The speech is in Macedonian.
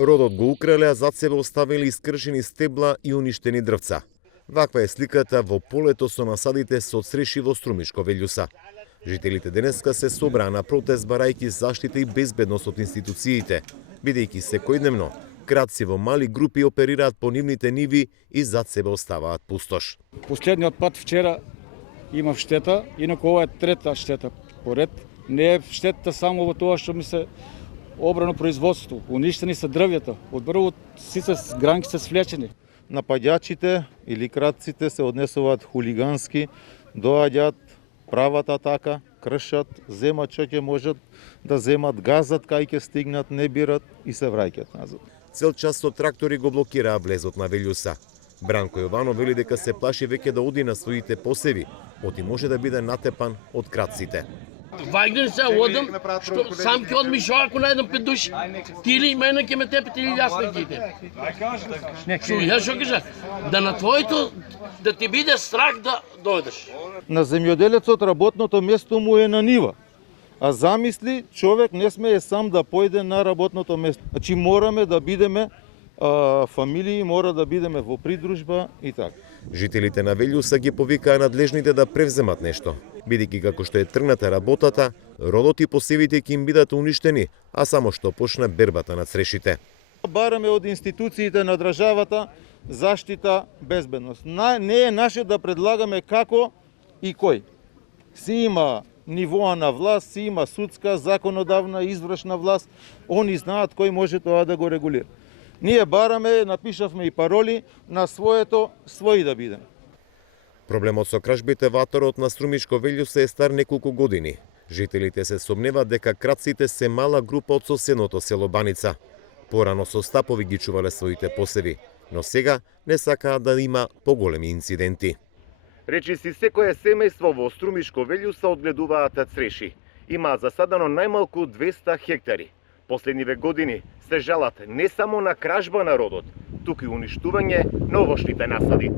Родот го украле, а зад себе оставили искршени стебла и уништени дрвца. Ваква е сликата во полето со насадите со цреши во Струмишко Велјуса. Жителите денеска се собраа на протест барајќи заштита и безбедност од институциите, бидејќи секојдневно крадци во мали групи оперираат по нивните ниви и зад себе оставаат пустош. Последниот пат вчера имав штета, инаку ова е трета штета поред. Не е штетата само во тоа што ми се обрано производство, уништени се дрвјата, од прво сите гранки се свлечени. Нападјачите или кратците се однесуваат хулигански, доаѓаат, прават атака, кршат, земат што ќе можат да земат, газат кај ќе стигнат, не бират и се враќаат назад. Цел час со трактори го блокираа влезот на Велјуса. Бранко Јованов вели дека се плаши веќе да оди на своите посеви, оти може да биде натепан од кратците. Вајден се одам, што сам ќе одми шо ако најдам 5 души. Ти или мене ќе ме тепете или јас не ќе идем. Што ја што кажа? Да на твоето да ти биде страх да дојдеш. На земјоделецот работното место му е на нива. А замисли, човек не смее сам да појде на работното место. Значи мораме да бидеме фамилии, мора да бидеме во придружба и така. Жителите на Велјуса ги повикаа надлежните да превземат нешто, бидејќи како што е тргната работата, родот и посевите ќе им бидат уништени, а само што почна бербата на црешите. Бараме од институциите на државата заштита, безбедност. Не е наше да предлагаме како и кој. Си има нивоа на власт, си има судска, законодавна, извршна власт, они знаат кој може тоа да го регулира. Ние бараме, напишавме и пароли на своето, свои да бидеме. Проблемот со кражбите во аторот на Струмишко Велјуса е стар неколку години. Жителите се сомневаат дека крадците се мала група од соседното село Баница. Порано со стапови ги чувале своите посеви, но сега не сакаат да има поголеми инциденти. Речиси секое семејство во Струмишко Велјуса одгледуваат цреши. Имаат засадано најмалку 200 хектари. Последниве години се жалат не само на кражба на родот, туку и уништување на овошните насади.